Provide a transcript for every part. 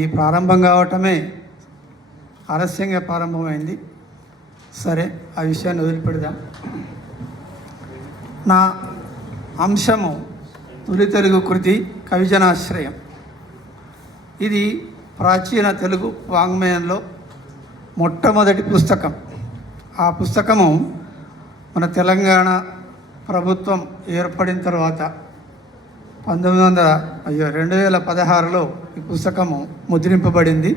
ఈ ప్రారంభం కావటమే ఆలస్యంగా ప్రారంభమైంది. సరే, ఆ విషయాన్ని వదిలిపెడదాం. నా అంశము తొలి తెలుగు కృతి కవిజనాశ్రయం. ఇది ప్రాచీన తెలుగు వాంగ్మయంలో మొట్టమొదటి పుస్తకం. ఆ పుస్తకము మన తెలంగాణ ప్రభుత్వం ఏర్పడిన తర్వాత 2016లో ఈ పుస్తకము ముద్రింపబడింది.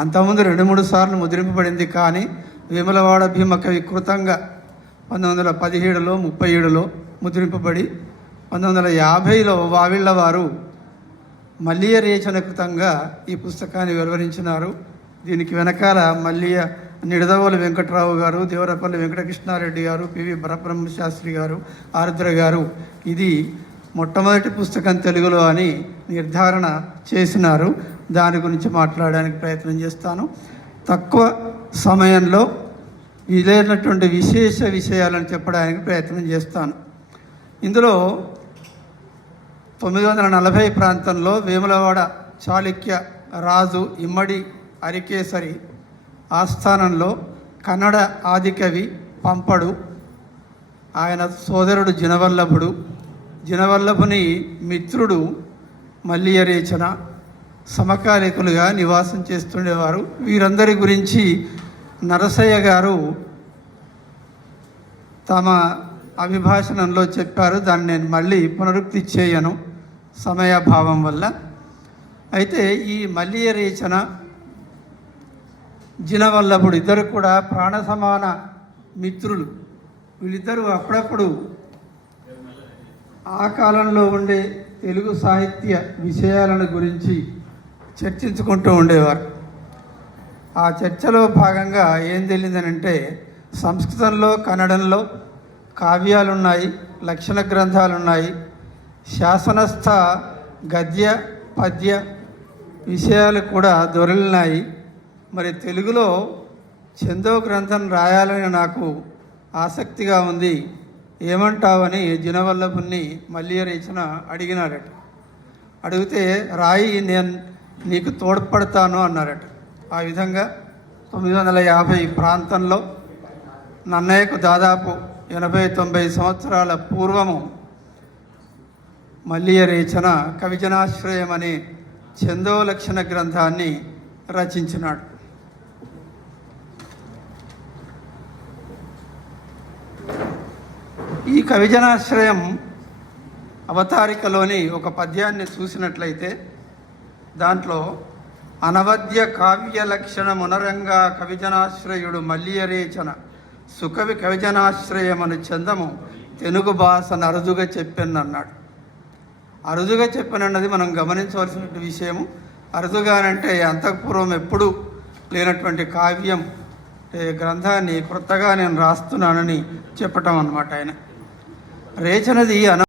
అంతకుముందు 2-3 సార్లు ముద్రింపబడింది. కానీ వేములవాడ భీమ కవి కృతంగా 1917లో 37లో ముద్రింపబడి 1950లో వావిళ్ళ వారు మల్లియ రేచన కృతంగా ఈ పుస్తకాన్ని వెలువరించినారు. దీనికి వెనకాల మల్లియ నిడదవోలు వెంకట్రావు గారు, దేవరపల్లి వెంకటకృష్ణారెడ్డి గారు, పివి బ్రహ్మశాస్త్రి గారు, ఆరుద్ర గారు ఇది మొట్టమొదటి పుస్తకం తెలుగులో అని నిర్ధారణ చేసినారు. దాని గురించి మాట్లాడడానికి ప్రయత్నం చేస్తాను. తక్కువ సమయంలో ఇదైనటువంటి విశేష విషయాలను చెప్పడానికి ప్రయత్నం చేస్తాను. ఇందులో 940 ప్రాంతంలో వేములవాడ చాళుక్య రాజు ఇమ్మడి అరికేసరి ఆస్థానంలో కన్నడ ఆదికవి పంపడు, ఆయన సోదరుడు జినవల్లభుని మిత్రుడు మల్లియ రేచన సమకాలికులుగా నివాసం చేస్తుండేవారు. వీరందరి గురించి నరసయ్య గారు తమ అభిభాషణంలో చెప్పారు. దాన్ని నేను మళ్ళీ పునరుక్తి చేయను సమయాభావం వల్ల. అయితే ఈ మల్లియ రేచన, జినవల్లభుడు ఇద్దరు కూడా ప్రాణ సమాన మిత్రులు. వీళ్ళిద్దరూ అప్పుడప్పుడు ఆ కాలంలో ఉండే తెలుగు సాహిత్య విషయాలను గురించి చర్చించుకుంటూ ఉండేవారు. ఆ చర్చలో భాగంగా ఏం తెలియదనంటే, సంస్కృతంలో కన్నడంలో కావ్యాలున్నాయి, లక్షణ గ్రంథాలున్నాయి, శాసనస్థ గద్య పద్య విషయాలు కూడా దొరికినాయి. మరి తెలుగులో ఛందో గ్రంథం రాయాలని నాకు ఆసక్తిగా ఉంది, ఏమంటావని జినవల్లభుని మల్లియ రేచన అడిగినారట. అడిగితే రాయి, నేను నీకు తోడ్పడతాను అన్నారట. ఆ విధంగా 950 ప్రాంతంలో నన్నయ్యకు దాదాపు 80-90 సంవత్సరాల పూర్వము మల్లియ రేచన కవిజనాశ్రయం అనే ఛందో లక్షణ గ్రంథాన్ని రచించినాడు. ఈ కవిజనాశ్రయం అవతారికలోని ఒక పద్యాన్ని చూసినట్లయితే దాంట్లో అనవద్య కావ్య లక్షణ మునరంగా కవిజనాశ్రయుడు మల్లియ రేచన సుకవి కవిజనాశ్రయమను చందము తెలుగు భాషను అరుదుగా చెప్పానన్నాడు. అరుదుగా చెప్పానన్నది మనం గమనించవలసిన విషయము. అరుదుగానంటే అంతఃపూర్వం ఎప్పుడూ లేనటువంటి కావ్యం గ్రంథాన్ని కొత్తగా నేను రాస్తున్నానని చెప్పటం అన్నమాట. ఆయన రేచనది